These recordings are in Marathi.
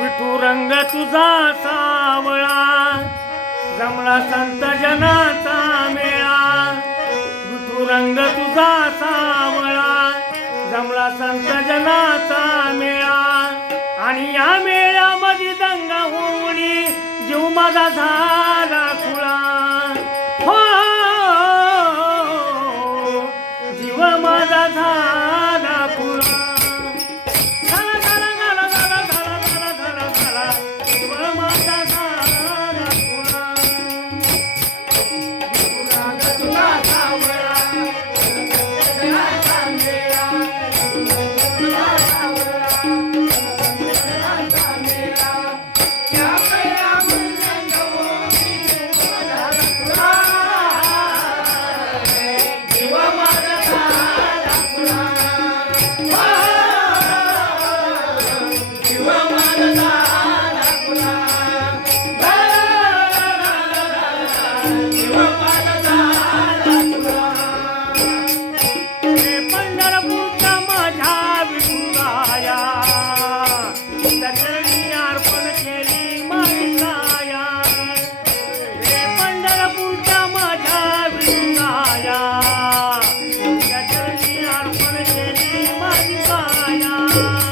विठू रंग तुझा सावळा जमला संत जनाचा मेळा. विठू रंग तुझा सावळा जमला संत जनाचा मेळा. आणि या मेळ्यामध्ये दंगा होऊनी जीव माझा झाला. thank you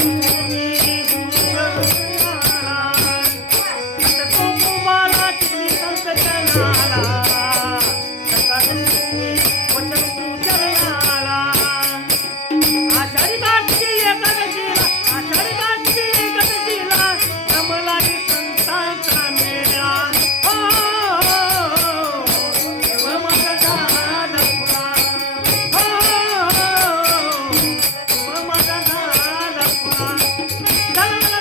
Thank you. Dá, dá, dá,